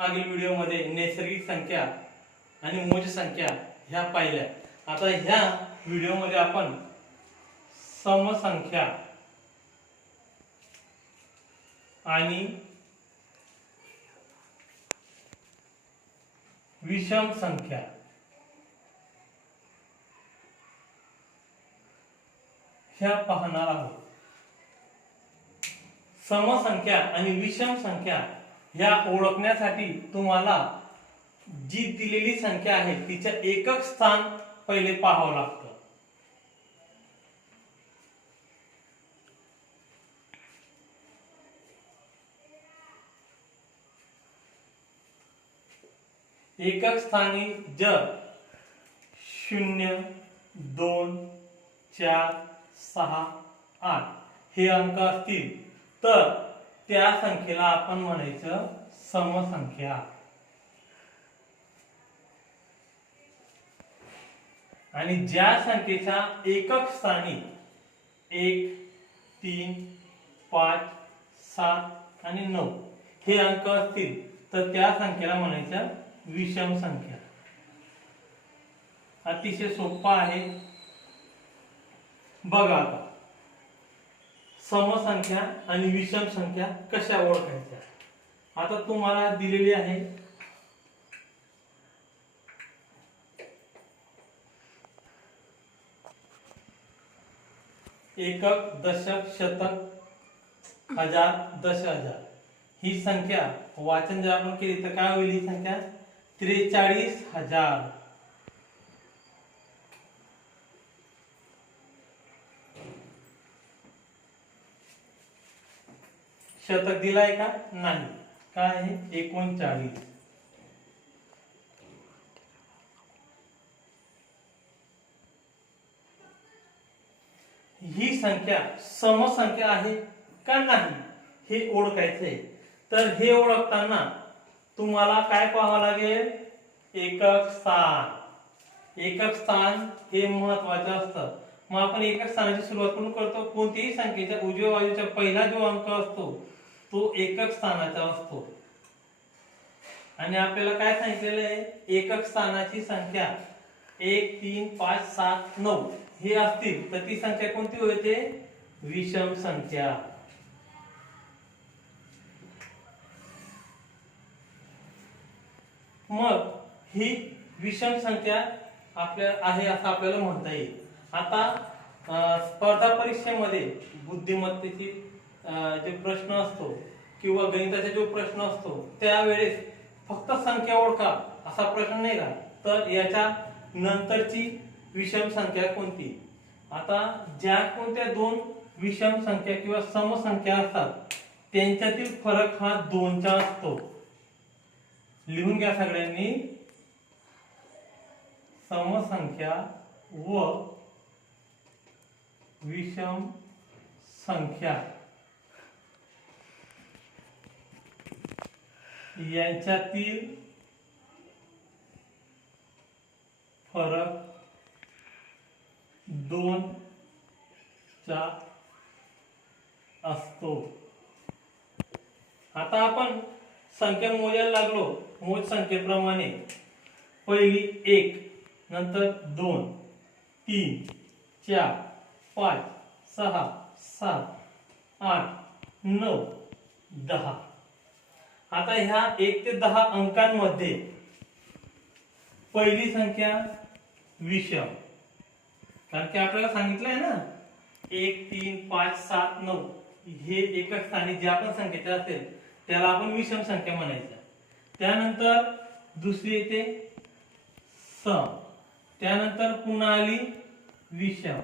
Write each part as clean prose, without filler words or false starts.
मागील व्हिडिओमध्ये नैसर्गिक संख्या आणि मोज संख्या ह्या पाहिल्या। आता ह्या व्हिडिओमध्ये आपण समसंख्या आणि विषम संख्या ह्या पाहणार आहोत। समसंख्या आणि विषम संख्या ह्या ओळखण्यासाठी तुम्हाला जी दिलेली संख्या आहे तिचे एकक स्थान पहिले पाहावं लागतं। एकक स्थानी जर 0, 2, 4, 6, 8 हे अंक असतील तर त्या संख्येला आपण म्हणायचं समसंख्या। आणि ज्या संख्येच्या एकक स्थानी 1, 3, 5, 7 आणि 9 हे अंक असतील तर त्या संख्येला म्हणायचं विषम संख्या। अतिशय सोपा आहे बघा। आता समसंख्या आणि विषम संख्या कशा ओळखायच्या। आता तुम्हाला दिलेली आहे एकक, दशक, शतक, हजार, दश हजार ही संख्या वाचन जर आपण केली तर काय होईल? ही संख्या 43,000। शतक दिलाय का? नाही। काय आहे? 39। ही संख्या समसंख्या आहे का नाही हे ओळखायचंय। तर हे ओळखताना तुम्हाला काय पाहावं लागेल? एकक स्थान। एकक स्थान हे महत्त्वाचं असतं। मग आपण एकक स्थानाची सुरुवात करून करतो। कोणतीही संख्येच्या उजव्या बाजूचा पहिला जो अंक असतो तो एकक स्थानाचा असतो। आणि आपल्याला काय सांगितलेलं आहे? एकक स्थानाची संख्या 1, 3, 5, 7, 9 हे असतील तर ती संख्या कोणती होते? विषम संख्या। मग ही विषम संख्या आपल्या आहे असं आपल्याला म्हणता येईल। आता स्पर्धा परीक्षेमध्ये बुद्धिमत्तेची जे प्रश्न असतो किंवा गणिताचा जो प्रश्न असतो त्यावेळेस फक्त संख्या ओळखा असा प्रश्न नाही राहत, तर याच्या नंतरची विषम संख्या कोणती। आता ज्या कोणत्या दोन विषम संख्या किंवा समसंख्या असतात त्यांच्यातील फरक हा 2 चा असतो। लिहून घ्या सगळ्यांनी। समसंख्या व विषम संख्या यांच्यातील फरक 2 चा असतो। आता आपण संख्या मोजायला लागलो। मोज संख्येप्रमाणे पहिली 1, नंतर 2, 3, 4, 5, 6, 7, 8, 9, 10। आता ह्या 1 ते 10 अंकांमध्ये पहिली संख्या विषम, कारण की आपल्याला सांगितलंय ना 1, 3, 5, 7, 9 हे एकक स्थानी ज्या पण संख्येचे असेल त्याला आपण विषम संख्या म्हणायचं। त्यानंतर दुसरी येते सम, त्यानंतर पुन्हा आली विषम।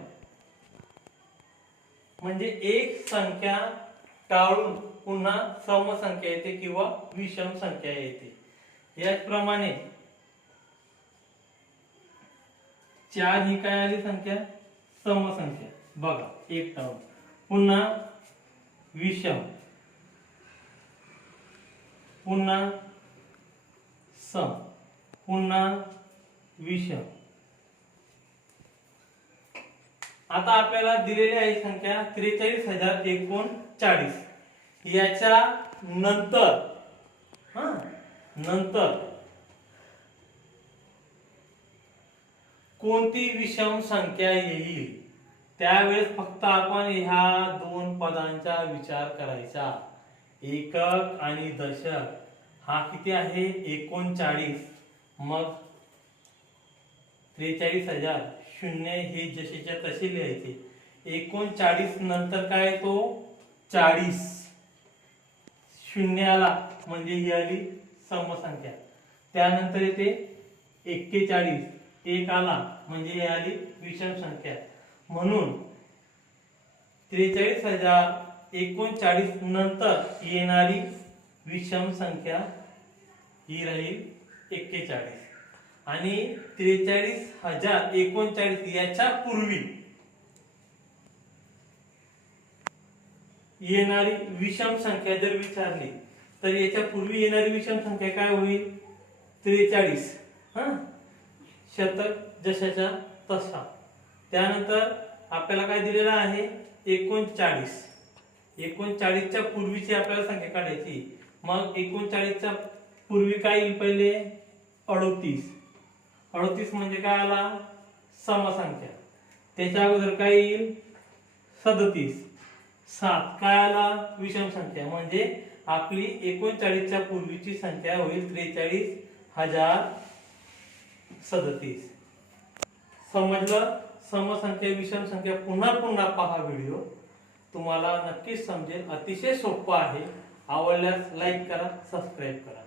म्हणजे एक संख्या टाळून पुन्हा समसंख्या येते किंवा विषम संख्या येते। याचप्रमाणे 4 ही काय आली संख्या? समसंख्या। बघा 1 टाळून पुन्हा विषम, पुन्हा सम, पुन्हा विषम। आता आपल्याला दिलेली आहे संख्या 43,039। याच्या नंतर नंतर कोणती विषम संख्या येईल त्यावेळेस फक्त आपण ह्या दोन पदांचा विचार करायचा. एकक आणि दशक. हा किती आहे 39. मग 43,000 शून्य हे जसेच्या तसे लिहायचे. 39 नंतर काय येतो 40. शून्य आला म्हणजे ही आली समसंख्या. त्यानंतर येते 41. एक आला म्हणजे ही आली विषम संख्या. म्हणून 43,039 नंतर येणारी विषम संख्या ही राहील 41. आणि 43,039 याच्या पूर्वी येणारी विषम संख्या जर विचारली तर याच्या पूर्वी येणारी विषम संख्या काय होईल 43. शतक जशाच्या तसा. त्यानंतर आपल्याला काय दिलेलं आहे 39. 39च्या पूर्वीची आपल्याला संख्या काढायची. मग 39च्या पूर्वी काय येईल पहिले 38. 38 म्हणजे काय आला समसंख्या. त्याच्या अगोदर काय येईल 37. 7 काय आला विषम संख्या. म्हणजे आपली 39च्या पूर्वीची संख्या होईल 43,037. समजलं. समसंख्या विषम संख्या पुन्हा पुन्हा पहा व्हिडिओ, तुम्हाला नक्कीच समजेल. अतिशय सोपं आहे. आवडल्यास लाईक करा, सबस्क्राईब करा.